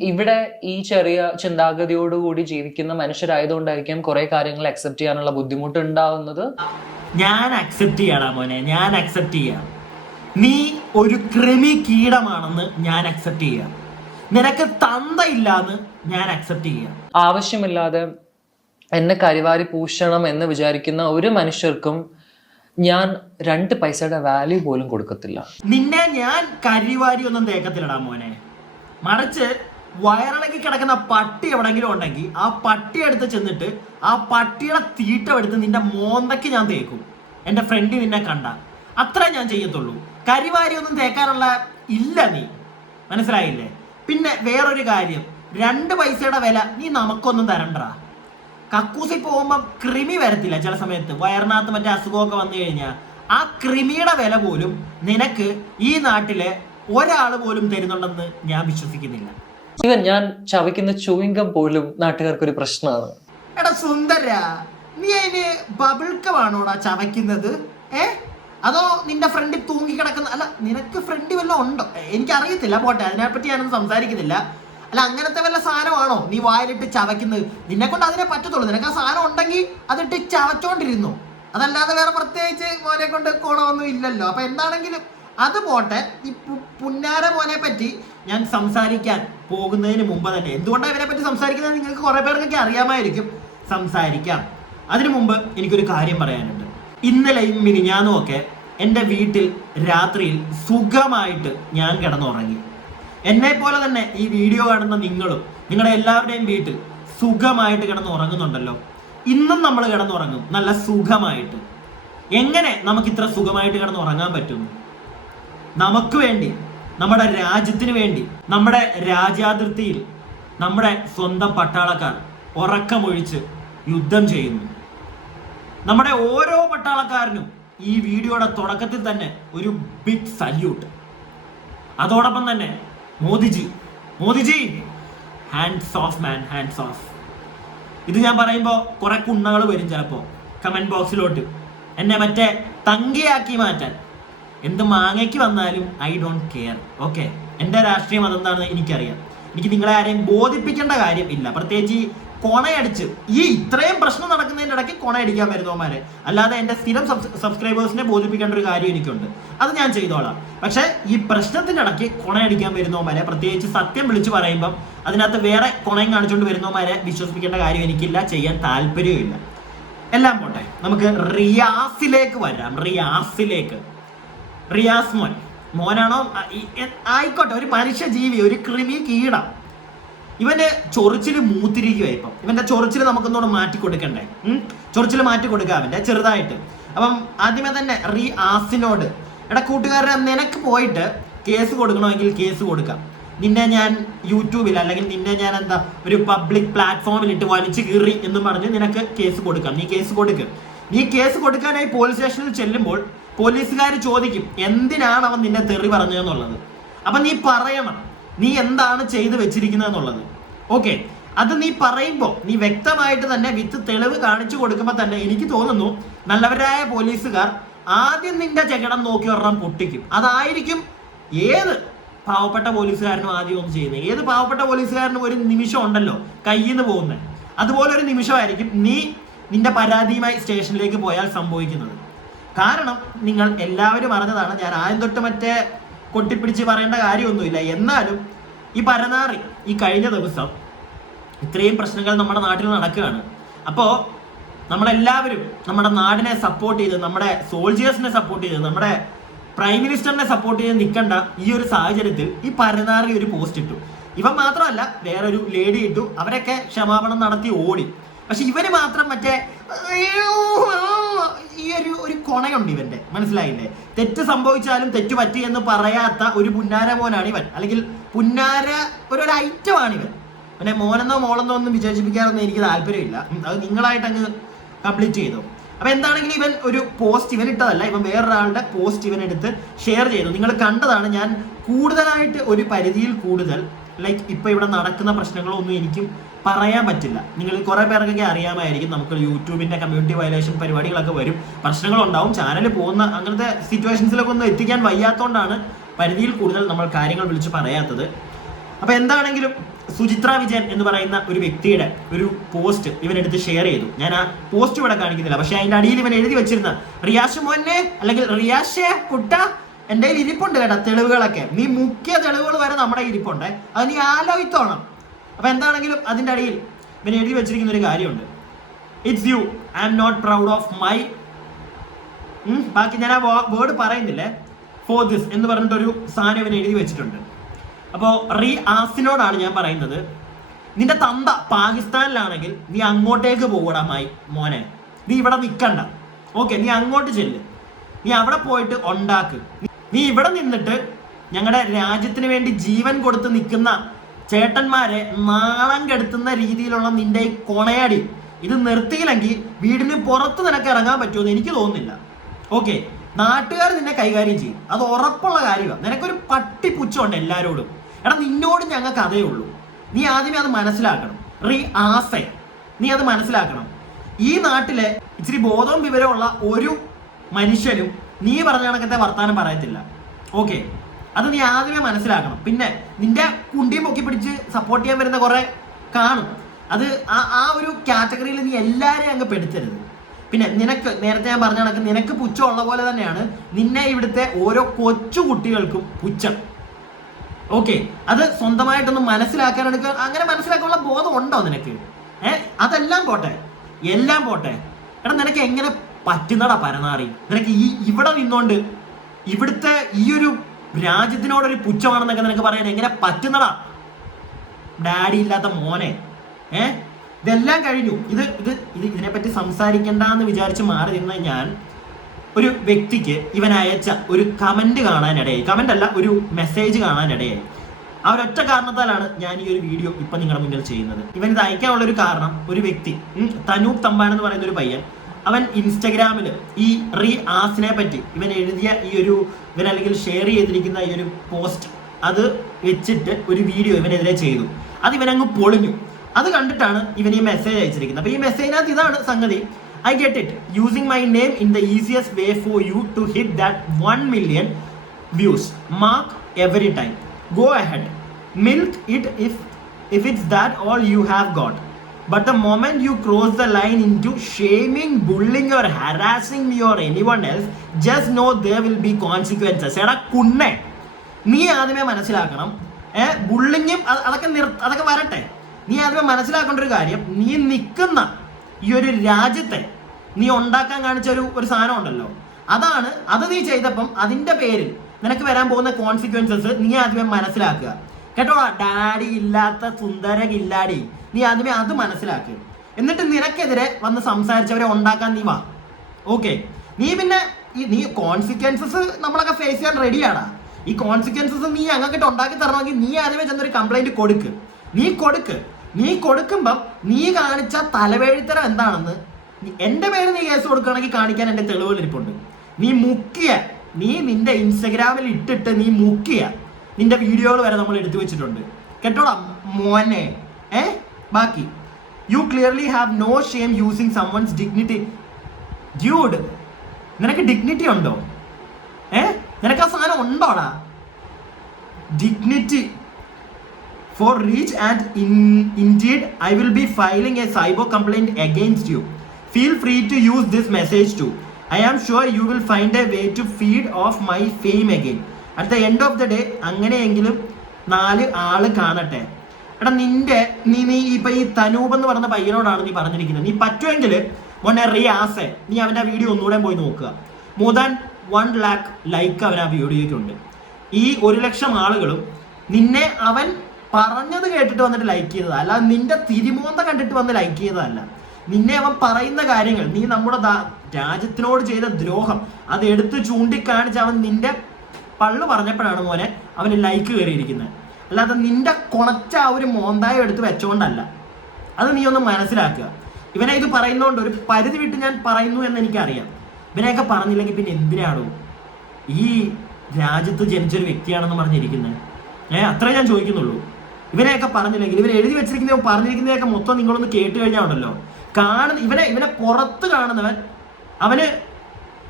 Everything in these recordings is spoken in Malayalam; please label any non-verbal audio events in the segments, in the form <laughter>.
ഇവിടെ ഈ ചെറിയ ചിന്താഗതിയോടുകൂടി ജീവിക്കുന്ന മനുഷ്യരായതുകൊണ്ടായിരിക്കും കുറെ കാര്യങ്ങൾ അക്സെപ്റ്റ് ചെയ്യാനുള്ള ബുദ്ധിമുട്ട് ഉണ്ടാവുന്നത്. ഞാൻ അക്സെപ്റ്റ് ചെയ്യടാ മോനെ ഞാൻ അക്സെപ്റ്റ് ചെയ്യാം. നീ ഒരു കൃമി കീടമാണെന്ന് ഞാൻ അക്സെപ്റ്റ് ചെയ്യാം. നിനക്ക് തന്തയില്ലാന്ന് ഞാൻ അക്സെപ്റ്റ് ചെയ്യാം. ആവശ്യമില്ലാതെ എന്നെ കരിവാരി പൂശണം എന്ന് വിചാരിക്കുന്ന ഒരു മനുഷ്യർക്കും ഞാൻ രണ്ട് പൈസയുടെ വാല്യൂ പോലും കൊടുക്കത്തില്ല. നിന്നെ ഞാൻ കരിവാരി ഒന്നും തേക്കത്തില്ലടാ മോനെ. മറിച്ച് വയറിളക്കി കിടക്കുന്ന പട്ടി എവിടെങ്കിലും ഉണ്ടെങ്കിൽ ആ പട്ടി എടുത്ത് ചെന്നിട്ട് ആ പട്ടിയുടെ തീട്ടം എടുത്ത് നിന്റെ മോന്തയ്ക്ക് ഞാൻ തേക്കും. എന്റെ ഫ്രണ്ട് നിന്നെ കണ്ട. അത്ര ഞാൻ ചെയ്യത്തുള്ളൂ. കരിവാരി ഒന്നും തേക്കാനുള്ള ഇല്ല നീ. മനസ്സിലായില്ലേ? പിന്നെ വേറൊരു കാര്യം. രണ്ട് പൈസയുടെ വില നീ നമുക്കൊന്നും തരണ്ടടാ കക്കൂസിൽ പോകുമ്പോൾ ക്രിമി വരത്തില്ല ചില സമയത്ത്. വയറിനകത്ത് മറ്റേ അസുഖമൊക്കെ വന്നു കഴിഞ്ഞാൽ ആ ക്രിമിയുടെ വില പോലും നിനക്ക് ഈ നാട്ടിലെ ഒരാൾ പോലും തരുന്നുണ്ടെന്ന് ഞാൻ വിശ്വസിക്കുന്നില്ല. ഈവൻ ഞാൻ ചവയ്ക്കുന്ന ചൂയിങ്കം പോലും നാട്ടുകാർക്ക് ഒരു പ്രശ്നമാണ്. എടാ സുന്ദര നീ അതിന് ബബിൾക്കമാണോടാ ചവയ്ക്കുന്നത്? ഏ? അതോ നിന്റെ ഫ്രണ്ടിൽ തൂങ്ങി കിടക്കുന്ന അല്ല നിനക്ക് ഫ്രണ്ട് വല്ലതും ഉണ്ടോ? എനിക്കറിയത്തില്ല പോട്ടെ അതിനെപ്പറ്റി ഞാനൊന്നും സംസാരിക്കുന്നില്ല. അല്ല അങ്ങനത്തെ വല്ല സാധനമാണോ നീ വായിലിട്ട് ചവയ്ക്കുന്നത്? നിന്നെ കൊണ്ട് അതിനെ പറ്റത്തുള്ളൂ. നിനക്ക് ആ സാധനം ഉണ്ടെങ്കിൽ അതിട്ട് ചവച്ചോണ്ടിരുന്നു. അതല്ലാതെ വേറെ പ്രത്യേകിച്ച് മോനെ കൊണ്ട് ഗുണമൊന്നും ഇല്ലല്ലോ. അപ്പൊ എന്താണെങ്കിലും അത് പോട്ടെ. ഈ പുന്നാര മോനെ പറ്റി ഞാൻ സംസാരിക്കാൻ പോകുന്നതിന് മുമ്പ് തന്നെ. എന്തുകൊണ്ടാണ് ഇവരെ പറ്റി സംസാരിക്കുന്നത്? നിങ്ങൾക്ക് കുറെ പേർക്കൊക്കെ അറിയാമായിരിക്കും. സംസാരിക്കാം. അതിനു മുമ്പ് എനിക്കൊരു കാര്യം പറയാനുണ്ട്. ഇന്നലെയും മിനിഞ്ഞാന്നും ഒക്കെ എന്റെ വീട്ടിൽ രാത്രിയിൽ സുഖമായിട്ട് ഞാൻ കിടന്നുറങ്ങി. എന്നെ പോലെ തന്നെ ഈ വീഡിയോ കാണുന്ന നിങ്ങളും നിങ്ങളുടെ എല്ലാവരുടെയും വീട്ടിൽ സുഖമായിട്ട് കിടന്നുറങ്ങുന്നുണ്ടല്ലോ. ഇന്നും നമ്മൾ കിടന്നുറങ്ങും. നല്ല സുഖമായിട്ട്. എങ്ങനെ നമുക്ക് ഇത്ര സുഖമായിട്ട് കിടന്നുറങ്ങാൻ പറ്റും? നമുക്ക് വേണ്ടി നമ്മുടെ രാജ്യത്തിന് വേണ്ടി നമ്മുടെ രാജ്യാതിർത്തിയിൽ നമ്മുടെ സ്വന്തം പട്ടാളക്കാർ ഉറക്കമൊഴിച്ച് യുദ്ധം ചെയ്യുന്നു. നമ്മുടെ ഓരോ പട്ടാളക്കാരനും ഈ വീഡിയോയുടെ തുടക്കത്തിൽ തന്നെ ഒരു ബിഗ് സല്യൂട്ട് അതോടൊപ്പം തന്നെ Modiji Modiji hands off man hands off ഇത് ഞാൻ പറയുമ്പോൾ കുറെ കുണ്ണകൾ വരും ചിലപ്പോൾ കമന്റ് ബോക്സിലോട്ട് എന്നെ മറ്റേ തങ്കിയാക്കി മാറ്റാൻ. എന്ത് മാങ്ങയ്ക്ക് വന്നാലും ഐ ഡോണ്ട് കെയർ ഓക്കെ എന്റെ രാഷ്ട്രീയം അതെന്താണെന്ന് എനിക്കറിയാം. എനിക്ക് നിങ്ങളെ ആരെയും ബോധിപ്പിക്കേണ്ട കാര്യം ഇല്ല. പ്രത്യേകിച്ച് ഈ കൊണയടിച്ച് ഈ ഇത്രയും പ്രശ്നം നടക്കുന്നതിന്റെ ഇടയ്ക്ക് കൊണയടിക്കാൻ വരുന്നവന്മാരെ. അല്ലാതെ എന്റെ സ്ഥിരം സബ്സ്ക്രൈബേഴ്സിനെ ബോധിപ്പിക്കേണ്ട ഒരു കാര്യം എനിക്കുണ്ട്. അത് ഞാൻ ചെയ്തോളാം. പക്ഷേ ഈ പ്രശ്നത്തിന്റെ ഇടയ്ക്ക് കൊണയടിക്കാൻ വരുന്നവന്മാരെ പ്രത്യേകിച്ച് സത്യം വിളിച്ചു പറയുമ്പം അതിനകത്ത് വേറെ കൊണയും കാണിച്ചുകൊണ്ട് വരുന്നവന്മാരെ വിശ്വസിപ്പിക്കേണ്ട കാര്യം എനിക്കില്ല. ചെയ്യാൻ താല്പര്യവുമില്ല. എല്ലാം പോട്ടെ. നമുക്ക് റിയാസിലേക്ക് വരാം. റിയാസിലേക്ക്. റിയാസ് മോൻ. മോനാണോ? ആയിക്കോട്ടെ ഒരു മനുഷ്യ ജീവി ഒരു കൃമി കീട. ഇവന്റെ ചൊറിച്ചിൽ മൂത്തിരിക്കുക ഇപ്പം. ഇവന്റെ ചൊറിച്ചിൽ നമുക്കൊന്നുകൂടെ മാറ്റി കൊടുക്കണ്ടേ ചൊറിച്ചിൽ മാറ്റി കൊടുക്കുക അവന്റെ ചെറുതായിട്ട്. അപ്പം ആദ്യമേ തന്നെ റീ ആസിനോട് എടാ കൂട്ടുകാരുടെ നിനക്ക് പോയിട്ട് കേസ് കൊടുക്കണമെങ്കിൽ കേസ് കൊടുക്കാം. നിന്നെ ഞാൻ യൂട്യൂബിൽ അല്ലെങ്കിൽ നിന്നെ ഞാൻ എന്താ ഒരു പബ്ലിക് പ്ലാറ്റ്ഫോമിൽ ഇട്ട് വലിച്ചു കീറി എന്ന് പറഞ്ഞ് നിനക്ക് കേസ് കൊടുക്കാം. നീ കേസ് കൊടുക്കും. നീ കേസ് കൊടുക്കാനായി പോലീസ് സ്റ്റേഷനിൽ ചെല്ലുമ്പോൾ പോലീസുകാർ ചോദിക്കും എന്തിനാണ് അവൻ നിന്നെ തെറി പറഞ്ഞതെന്നുള്ളത്? അപ്പൊ നീ പറയണം നീ എന്താണ് ചെയ്തു വെച്ചിരിക്കുന്നത് എന്നുള്ളത് ഓക്കെ അത് നീ പറയുമ്പോൾ നീ വ്യക്തമായിട്ട് തന്നെ വിത്ത് തെളിവ് കാണിച്ചു കൊടുക്കുമ്പോൾ തന്നെ എനിക്ക് തോന്നുന്നു നല്ലവരായ പോലീസുകാർ ആദ്യം നിന്റെ ചകടം നോക്കി ഒരെണ്ണം പൊട്ടിക്കും. അതായിരിക്കും ഏത് പാവപ്പെട്ട പോലീസുകാരനും ആദ്യം ഒന്നും ചെയ്യുന്നത് ഏത് പാവപ്പെട്ട പോലീസുകാരനും ഒരു നിമിഷം ഉണ്ടല്ലോ കയ്യിൽ നിന്ന് പോകുന്നത് അതുപോലെ ഒരു നിമിഷമായിരിക്കും നീ നിന്റെ പരാതിയുമായി സ്റ്റേഷനിലേക്ക് പോയാൽ സംഭവിക്കുന്നത്. കാരണം നിങ്ങൾ എല്ലാവരും അറിഞ്ഞതാണ് ഞാൻ ആദ്യം തൊട്ട് മറ്റേ കൊട്ടിപ്പിടിച്ച് പറയേണ്ട കാര്യമൊന്നുമില്ല. എന്നാലും ഈ പരനാറി ഈ കഴിഞ്ഞ ദിവസം ഇത്രയും പ്രശ്നങ്ങൾ നമ്മുടെ നാട്ടിൽ നടക്കുകയാണ്. അപ്പോൾ നമ്മളെല്ലാവരും നമ്മുടെ നാടിനെ സപ്പോർട്ട് ചെയ്ത് നമ്മുടെ സോൾജിയേഴ്സിനെ സപ്പോർട്ട് ചെയ്ത് നമ്മുടെ പ്രൈം മിനിസ്റ്ററിനെ സപ്പോർട്ട് ചെയ്ത് നിൽക്കേണ്ട ഈ ഒരു സാഹചര്യത്തിൽ ഈ പരനാറി ഒരു പോസ്റ്റ് ഇട്ടു. ഇവൻ മാത്രമല്ല വേറൊരു ലേഡി ഇട്ടു. അവരൊക്കെ ക്ഷമാപണം നടത്തി ഓടി. പക്ഷെ ഇവന് മാത്രം മറ്റേ ഈ ഒരു ഒരു കൊണയുണ്ട് ഇവന്റെ. മനസ്സിലായില്ലേ? തെറ്റ് സംഭവിച്ചാലും തെറ്റ് പറ്റി എന്ന് പറയാത്ത ഒരു പുന്നാര മോനാണ് ഇവൻ. അല്ലെങ്കിൽ പുന്നാര ഒരു ഒരു ഐറ്റമാണ് ഇവൻ. പിന്നെ മോനെന്നോ മോളെന്നോ ഒന്നും വിശേഷിപ്പിക്കാറൊന്നും എനിക്ക് താല്പര്യമില്ല. അത് നിങ്ങളായിട്ട് അങ്ങ് കംപ്ലീറ്റ് ചെയ്തു. അപ്പൊ എന്താണെങ്കിലും ഇവൻ ഒരു പോസ്റ്റ് ഇവൻ ഇട്ടതല്ല ഇവൻ വേറൊരാളുടെ പോസ്റ്റ് ഇവൻ എടുത്ത് ഷെയർ ചെയ്തു. നിങ്ങൾ കണ്ടതാണ് ഞാൻ കൂടുതലായിട്ട് ഒരു പരിധിയിൽ കൂടുതൽ ലൈക്ക് ഇപ്പൊ ഇവിടെ നടക്കുന്ന പ്രശ്നങ്ങളൊന്നും എനിക്കും പറയാൻ പറ്റില്ല. നിങ്ങൾ കുറെ പേർക്കൊക്കെ അറിയാമായിരിക്കും നമുക്ക് യൂട്യൂബിന്റെ കമ്മ്യൂണിറ്റി വയലേഷൻ പരിപാടികളൊക്കെ വരും. പ്രശ്നങ്ങളുണ്ടാവും. ചാനൽ പോകുന്ന അങ്ങനത്തെ സിറ്റുവേഷൻസിലൊക്കെ ഒന്നും എത്തിക്കാൻ വയ്യാത്തതുകൊണ്ടാണ് പരിധിയിൽ കൂടുതൽ നമ്മൾ കാര്യങ്ങൾ വിളിച്ച് പറയാത്തത്. അപ്പൊ എന്താണെങ്കിലും സുചിത്ര വിജയൻ എന്ന് പറയുന്ന ഒരു വ്യക്തിയുടെ ഒരു പോസ്റ്റ് ഇവനെടുത്ത് ഷെയർ ചെയ്തു. ഞാൻ ആ പോസ്റ്റ് ഇവിടെ കാണിക്കുന്നില്ല. പക്ഷെ അതിന്റെ അടിയിൽ ഇവൻ എഴുതി വെച്ചിരുന്ന റിയാഷ് മോനെ അല്ലെങ്കിൽ റിയാഷേ കുട്ട എന്റെ കയ്യിൽ ഇരിപ്പുണ്ട് കേട്ടോ തെളിവുകളൊക്കെ. നീ മുഖ്യ തെളിവുകൾ വരെ നമ്മുടെ ഇരിപ്പുണ്ട്. അത് നീ ആലോചിത്തോണം അപ്പൊ എന്താണെങ്കിലും അതിന്റെ അടിയിൽ പിന്നെ എഴുതി വെച്ചിരിക്കുന്ന ഒരു കാര്യമുണ്ട്. It's you I'm not proud of my ബാക്കി ഞാൻ ആ വേർഡ് പറയുന്നില്ലേ? ഫോർ ദിസ് എന്ന് പറഞ്ഞിട്ടൊരു സാധനം ഇവൻ എഴുതി വെച്ചിട്ടുണ്ട്. അപ്പോൾ റീ ആസിനോടാണ് ഞാൻ പറയുന്നത്. നിന്റെ തന്ത പാകിസ്ഥാനിലാണെങ്കിൽ നീ അങ്ങോട്ടേക്ക് പോകടാ മായി മോനെ. നീ ഇവിടെ നിൽക്കണ്ട ഓക്കെ നീ അങ്ങോട്ട് ചെല്ല്. നീ അവിടെ പോയിട്ട് ഉണ്ടാക്ക്. നീ ഇവിടെ നിന്നിട്ട് ഞങ്ങളുടെ രാജ്യത്തിന് വേണ്ടി ജീവൻ കൊടുത്ത് നിൽക്കുന്ന ചേട്ടന്മാരെ നാളം കെടുത്തുന്ന രീതിയിലുള്ള നിന്റെ ഈ കൊണയാടി. ഇത് നിർത്തിയില്ലെങ്കിൽ വീടിന് പുറത്ത് നിനക്ക് ഇറങ്ങാൻ പറ്റുമെന്ന് എനിക്ക് തോന്നുന്നില്ല. ഓക്കെ നാട്ടുകാർ നിന്നെ കൈകാര്യം ചെയ്യും. അത് ഉറപ്പുള്ള കാര്യമാണ് നിനക്കൊരു പട്ടി പുച്ഛമുണ്ട് എല്ലാവരോടും എടാ നിന്നോട് ഞങ്ങൾക്ക് അതേ ഉള്ളൂ. നീ ആദ്യമേ അത് മനസ്സിലാക്കണം. റീ ആസെ നീ അത് മനസ്സിലാക്കണം. ഈ നാട്ടിലെ ഇച്ചിരി ബോധവും വിവരമുള്ള ഒരു മനുഷ്യനും നീ പറഞ്ഞ കണക്കത്തെ വർത്താനം പറയത്തില്ല. ഓക്കെ അത് നീ ആദ്യമേ മനസ്സിലാക്കണം. പിന്നെ നിന്റെ കുണ്ടിയും പൊക്കി പിടിച്ച് സപ്പോർട്ട് ചെയ്യാൻ വരുന്ന കുറെ കാണും. അത് ആ ആ ഒരു കാറ്റഗറിയിൽ നീ എല്ലാവരെയും അങ്ങ് പെടുത്തരുത്. പിന്നെ നിനക്ക് നേരത്തെ ഞാൻ പറഞ്ഞ കണക്ക് നിനക്ക് പുച്ഛമുള്ള പോലെ തന്നെയാണ് നിന്നെ ഇവിടുത്തെ ഓരോ കൊച്ചു കുട്ടികൾക്കും പുച്ഛം. ഓക്കെ അത് സ്വന്തമായിട്ടൊന്ന് മനസ്സിലാക്കാൻ എടുക്ക. അങ്ങനെ മനസ്സിലാക്കാനുള്ള ബോധം ഉണ്ടോ നിനക്ക്? ഏഹ് അതെല്ലാം പോട്ടെ. എല്ലാം പോട്ടെ. എടാ നിനക്ക് എങ്ങനെ പറ്റുന്നടാ പരനാറി. നിനക്ക് ഈ ഇവിടെ നിന്നോണ്ട് ഇവിടുത്തെ ഈ ഒരു രാജ്യത്തിനോടൊരു പുച്ഛമാണെന്നൊക്കെ നിനക്ക് പറയാൻ എങ്ങനെ പറ്റുന്നടാ? ഡാഡി ഇല്ലാത്ത മോനെ. ഏ? ഇതെല്ലാം കഴിഞ്ഞു. ഇത് ഇത് ഇത് ഇതിനെപ്പറ്റി സംസാരിക്കണ്ട എന്ന് വിചാരിച്ച് മാറി നിന്ന ഞാൻ ഒരു വ്യക്തിക്ക് ഇവൻ അയച്ച ഒരു കമന്റ് കാണാനിടയായി. കമന്റ് അല്ല ഒരു മെസ്സേജ് കാണാനിടയായി. ആ ഒരൊറ്റ കാരണത്താലാണ് ഞാൻ ഈ ഒരു വീഡിയോ ഇപ്പൊ നിങ്ങളുടെ മുന്നിൽ ചെയ്യുന്നത്. ഇവൻ ഇത് അയക്കാനുള്ള ഒരു കാരണം ഒരു വ്യക്തി തനൂപ് തമ്പാൻ എന്ന് പറയുന്ന ഒരു പയ്യൻ അവൻ ഇൻസ്റ്റഗ്രാമിൽ ഈ റീ ആസിനെ പറ്റി ഇവൻ എഴുതിയ ഈ ഒരു ഇവൻ അല്ലെങ്കിൽ ഷെയർ ചെയ്തിരിക്കുന്ന ഈ ഒരു പോസ്റ്റ് അത് വെച്ചിട്ട് ഒരു വീഡിയോ ഇവനെതിരെ ചെയ്തു. അത് ഇവനങ്ങ് പൊളിഞ്ഞു. അത് കണ്ടിട്ടാണ് ഇവൻ ഈ മെസ്സേജ് അയച്ചിരിക്കുന്നത്. അപ്പൊ ഈ മെസ്സേജിനകത്ത് ഇതാണ് സംഗതി. I get it using my name in the easiest way for you to hit that one million views mark every time go ahead milk it if if it's that all you have got. But the moment you cross the line into shaming, bullying, or harassing me or anyone else, just know there will be consequences. എടാ കുണ്ണെ നീ ആദ്യമേ മനസ്സിലാക്കണം. ഏ ബുള്ളിങ്ങും അതൊക്കെ നിർ അതൊക്കെ വരട്ടെ. നീ ആദ്യമേ മനസ്സിലാക്കേണ്ട ഒരു കാര്യം നീ നിൽക്കുന്ന ഈ ഒരു രാജ്യത്തെ നീ ഉണ്ടാക്കാൻ കാണിച്ച ഒരു ഒരു സാധനം ഉണ്ടല്ലോ. അതാണ് അത് നീ ചെയ്തപ്പം അതിന്റെ പേരിൽ നിനക്ക് വരാൻ പോകുന്ന കോൺസിക്വൻസസ് നീ ആദ്യമേ മനസ്സിലാക്കുക. കേട്ടോടാ ഡാഡി ഇല്ലാത്ത സുന്ദര കില്ലാടി. നീ ആദ്യമേ അത് മനസ്സിലാക്ക്. എന്നിട്ട് നിനക്കെതിരെ വന്ന് സംസാരിച്ചവരെ ഉണ്ടാക്കാൻ നീ വാ. ഓക്കെ. നീ പിന്നെ ഈ നീ കോൺസിക്വൻസസ് നമ്മളൊക്കെ ഫേസ് ചെയ്യാൻ റെഡിയാടാ ഈ കോൺസിക്വൻസസ് നീ അങ്ങോട്ട് ഉണ്ടാക്കി തരണമെങ്കിൽ നീ ആദ്യമേ ചെന്നൊരു കംപ്ലൈന്റ് കൊടുക്ക്. നീ കൊടുക്ക്. നീ കൊടുക്കുമ്പം നീ കാണിച്ച തലവേഴിത്തരം എന്താണെന്ന് എന്റെ പേര് നീ കേസ് കൊടുക്കുകയാണെങ്കിൽ കാണിക്കാൻ എന്റെ തെളിവുകൾ ഇരിപ്പുണ്ട് നീ മുക്കിയ നീ നിന്റെ ഇൻസ്റ്റഗ്രാമിൽ ഇട്ടിട്ട് നീ മുക്കിയ നിന്റെ വീഡിയോകൾ വരെ നമ്മൾ എടുത്തു വെച്ചിട്ടുണ്ട്. കേട്ടോടാ മോനെ. ഏ? ബാക്കി. You clearly have no shame using someone's dignity dude നിനക്ക് ഡിഗ്നിറ്റി ഉണ്ടോ? ഏ? നിനക്ക് ആ സാധനം ഉണ്ടോടാ? Dignity for reach and indeed I will be filing a a complaint against you feel free to use this message to I am sure you will find a way to feed off my fame again. At the end of the day അങ്ങനെയെങ്കിലും നാല് ആൾ കാണട്ടെ. എടാ നിന്റെ നീ നീ ഇപ്പൊ ഈ തനൂപ് എന്ന് പറഞ്ഞ പയ്യനോടാണ് നീ പറഞ്ഞിരിക്കുന്നത്. നീ പറ്റുമെങ്കിൽ മോനെ റിയാസെ നീ അവന്റെ വീഡിയോ ഒന്നുകൂടെ പോയി നോക്കുക. More than one lakh like അവൻ ആ വീഡിയോയ്ക്കുണ്ട് ഈ ഒരു ലക്ഷം ആളുകളും നിന്നെ അവൻ പറഞ്ഞത് കേട്ടിട്ട് വന്നിട്ട് ലൈക്ക് ചെയ്തതാ. അല്ലാതെ നിന്റെ തിരുമോന്ത കണ്ടിട്ട് വന്ന് ലൈക്ക് ചെയ്തതല്ല. നിന്നെ അവൻ പറയുന്ന കാര്യങ്ങൾ നീ നമ്മുടെ രാജ്യത്തിനോട് ചെയ്ത ദ്രോഹം അത് എടുത്ത് ചൂണ്ടിക്കാണിച്ച് അവൻ നിന്റെ പള്ളു പറഞ്ഞപ്പോഴാണ് മോനെ അവന് ലൈക്ക് കയറിയിരിക്കുന്നത്. അല്ലാതെ നിന്റെ കുണച്ച ആ ഒരു മോന്തായം എടുത്ത് വെച്ചുകൊണ്ടല്ല അത് നീ ഒന്ന് മനസ്സിലാക്കുക. ഇവനെ ഇത് പറയുന്നതുകൊണ്ട് ഒരു പരിധി വിട്ട് ഞാൻ പറയുന്നു എന്ന് എനിക്കറിയാം. ഇവനെയൊക്കെ പറഞ്ഞില്ലെങ്കിൽ പിന്നെ എന്തിനാണോ? ഈ രാജ്യത്ത് ജനിച്ചൊരു വ്യക്തിയാണെന്ന് പറഞ്ഞിരിക്കുന്നത്. ഏഹ് അത്രേ ഞാൻ ചോദിക്കുന്നുള്ളൂ. ഇവനെയൊക്കെ പറഞ്ഞില്ലെങ്കിൽ ഇവൻ എഴുതി വെച്ചിരിക്കുന്ന പറഞ്ഞിരിക്കുന്നതൊക്കെ മൊത്തം നിങ്ങളൊന്ന് കേട്ട് കഴിഞ്ഞാൽ ഉണ്ടല്ലോ. കാണുന്ന ഇവനെ ഇവനെ പുറത്ത് കാണുന്നവൻ അവന്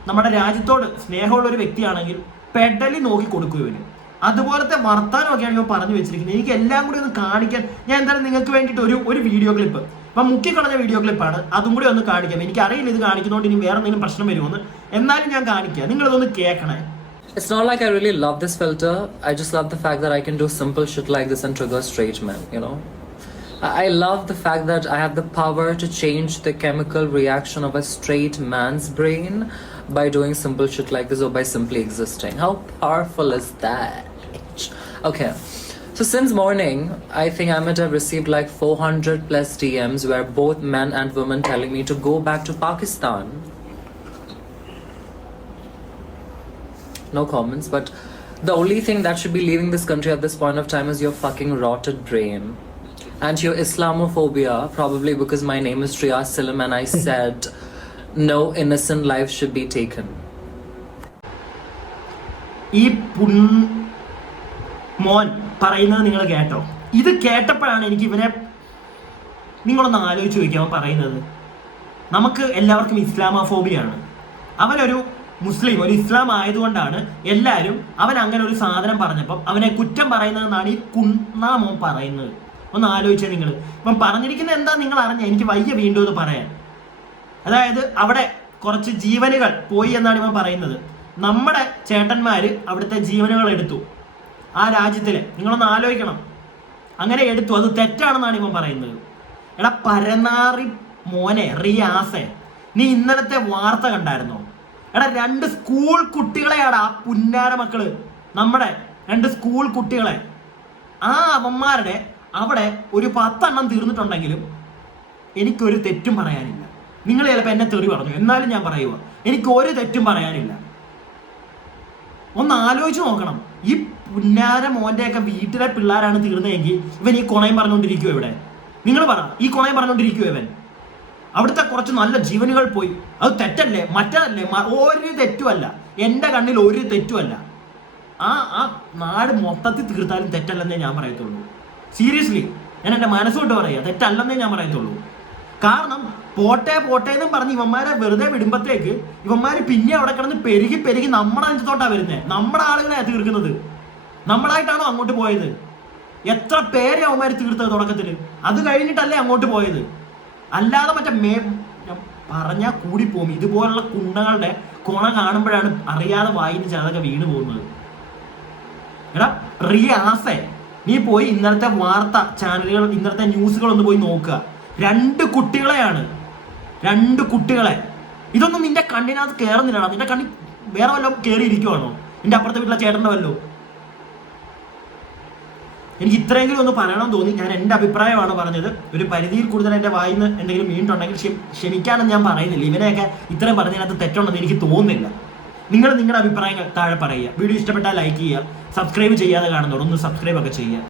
നമ്മുടെ രാജ്യത്തോട് സ്നേഹമുള്ള ഒരു വ്യക്തിയാണെങ്കിൽ പെഡലി നോക്കി കൊടുക്കും ഇവന്. അതുപോലത്തെ വർത്താനമൊക്കെയാണ് ഇവ പറഞ്ഞു വെച്ചിരിക്കുന്നത്. എനിക്ക് എല്ലാം കൂടി ഒന്ന് കാണിക്കാൻ ഞാൻ എന്തായാലും നിങ്ങൾക്ക് വേണ്ടിയിട്ട് ഒരു ഒരു വീഡിയോ ക്ലിപ്പ് അപ്പം മുക്കിക്കളഞ്ഞ വീഡിയോ ക്ലിപ്പാണ് അതും കൂടി ഒന്ന് കാണിക്കാം. എനിക്ക് അറിയില്ല ഇത് കാണിക്കുന്നതുകൊണ്ട് ഇനി വേറെ എന്തെങ്കിലും പ്രശ്നം വരുമെന്ന്. എന്നാലും ഞാൻ കാണിക്കാം. നിങ്ങൾ നിങ്ങളിതൊന്ന് കേൾക്കണേ. It's not like I really love this filter. I just love the fact that I can do simple shit like this and trigger straight men, you know? I love the fact that I have the power to change the chemical reaction of a straight man's brain by doing simple shit like this or by simply existing. How powerful is that? Okay. So since morning, I think I might have received like 400 plus DMs where both men and women telling me to go back to Pakistan. No comments, but the only thing that should be leaving this country at this point of time is your fucking rotted brain. And your Islamophobia, probably because my name is Triya Silam and I <laughs> said no innocent life should be taken. ഈ പുൺ മോൻ പറയുന്നത് നിങ്ങൾ കേട്ടോ. ഇത് കേട്ടപ്പോഴാണ് എനിക്ക് ഇവനെ നിങ്ങളൊന്ന് ആലോചിച്ച് ചോദിക്കാം പറയുന്നത്. നമുക്ക് എല്ലാവർക്കും ഇസ്ലാമോഫോബിയാണ്. അവനൊരു മുസ്ലിം ഒരു ഇസ്ലാം ആയതുകൊണ്ടാണ് എല്ലാവരും അവൻ അങ്ങനെ ഒരു സാധനം പറഞ്ഞപ്പം അവനെ കുറ്റം പറയുന്നതെന്നാണ് ഈ കുന്നാമോൻ പറയുന്നത്. ഒന്ന് ആലോചിച്ചാൽ നിങ്ങൾ ഇപ്പം പറഞ്ഞിരിക്കുന്നത് എന്താ നിങ്ങൾ അറിഞ്ഞ? എനിക്ക് വയ്യ വീണ്ടും എന്ന് പറയാൻ. അതായത് അവിടെ കുറച്ച് ജീവനുകൾ പോയി എന്നാണ് ഇവൻ പറയുന്നത്. നമ്മുടെ ചേട്ടന്മാർ അവിടുത്തെ ജീവനുകൾ എടുത്തു. ആ രാജ്യത്തിലെ നിങ്ങളൊന്ന് ആലോചിക്കണം. അങ്ങനെ എടുത്തു. അത് തെറ്റാണെന്നാണ് ഇവൻ പറയുന്നത്. എടാ പരനാറി മോനെ റിയാസെ നീ ഇന്നലത്തെ വാർത്ത കണ്ടായിരുന്നോ? എടാ രണ്ട് സ്കൂൾ കുട്ടികളെയാടാ ആ പുന്നാര മക്കൾ. നമ്മുടെ രണ്ട് സ്കൂൾ കുട്ടികളെ. ആ അവന്മാരുടെ അവിടെ ഒരു പത്തെണ്ണം തീർന്നിട്ടുണ്ടെങ്കിലും എനിക്കൊരു തെറ്റും പറയാനില്ല. നിങ്ങൾ ചിലപ്പോൾ എന്നെ തെറി പറഞ്ഞു. എന്നാലും ഞാൻ പറയുക എനിക്ക് ഒരു തെറ്റും പറയാനില്ല. ഒന്ന് ആലോചിച്ച് നോക്കണം. ഈ പുന്നാര മോന്റെയൊക്കെ വീട്ടിലെ പിള്ളേരാണ് തീർന്നതെങ്കിൽ ഇവൻ ഈ കൊണയം പറഞ്ഞുകൊണ്ടിരിക്കുവോ ഇവിടെ? നിങ്ങൾ പറ ഈ കൊണയം പറഞ്ഞുകൊണ്ടിരിക്കുവോ ഇവൻ? അവിടുത്തെ കുറച്ച് നല്ല ജീവനുകൾ പോയി. അത് തെറ്റല്ലേ? മറ്റതല്ലേ? ഒരു തെറ്റുമല്ല എന്റെ കണ്ണിൽ ഒരു തെറ്റുമല്ല ആ ആ നാട് മൊത്തത്തിൽ തീർത്താലും തെറ്റല്ലെന്നേ ഞാൻ പറയത്തുള്ളൂ. സീരിയസ്ലി ഞാൻ എന്റെ മനസ്സോട്ട് പറയുക തെറ്റല്ലെന്നേ ഞാൻ പറയത്തുള്ളൂ. കാരണം പോട്ടെ പോട്ടെ എന്നും പറഞ്ഞ് ഇവന്മാരെ വെറുതെ വിടുമ്പത്തേക്ക് ഇവന്മാര് പിന്നെ അവിടെ കിടന്ന് പെരുകി പെരുകി നമ്മുടെ അഞ്ചത്തോട്ടാ വരുന്നത് നമ്മുടെ ആളുകളെ തീർക്കുന്നത്. നമ്മളായിട്ടാണോ അങ്ങോട്ട് പോയത്? എത്ര പേരെ അവന്മാർ തീർത്തത് തുടക്കത്തിൽ അത് കഴിഞ്ഞിട്ടല്ലേ അങ്ങോട്ട് പോയത്? അല്ലാതെ മറ്റേ മേ പറഞ്ഞാൽ പോകും ഇതുപോലുള്ള കുണ്ടകളുടെ കുണ കാണുമ്പോഴാണ് അറിയാതെ വായിന്ന് ചിലതൊക്കെ വീണ് പോകുന്നത്. എടാ റിയാസെ നീ പോയി ഇന്നലത്തെ വാർത്ത ചാനലുകൾ ഇന്നലത്തെ ന്യൂസുകൾ ഒന്ന് പോയി നോക്കുക. രണ്ട് കുട്ടികളെയാണ്. രണ്ട് കുട്ടികളെ. ഇതൊന്നും നിന്റെ കണ്ണിനകത്ത് കയറുന്നില്ലടാ നിന്റെ കണ്ണി വേറെ വല്ലതും കയറിയിരിക്കുവാണോ നിന്റെ അപ്പുറത്തെ വീട്ടിലെ ചേട്ടന്റെ വല്ലോ? എനിക്ക് ഇത്രയെങ്കിലും ഒന്ന് പറയണം തോന്നി. ഞാൻ എന്റെ അഭിപ്രായമാണ് പറഞ്ഞത്. ഒരു പരിധിയിൽ കൂടുതൽ എന്റെ വായിൽ നിന്ന് എന്തെങ്കിലും വീണ്ടുണ്ടെങ്കിൽ ക്ഷമിക്കാനും ഞാൻ പറയുന്നില്ല. ഇവനെയൊക്കെ ഇത്രയും പറഞ്ഞതിനകത്ത് തെറ്റുണ്ടെന്ന് എനിക്ക് തോന്നുന്നില്ല. നിങ്ങൾ നിങ്ങളുടെ അഭിപ്രായങ്ങൾ താഴെ പറയുക. വീഡിയോ ഇഷ്ടപ്പെട്ടാൽ ലൈക്ക് ചെയ്യുക. സബ്സ്ക്രൈബ് ചെയ്യാതെ കാണുന്നവർ ഒന്ന് സബ്സ്ക്രൈബ് ഒക്കെ ചെയ്യുക.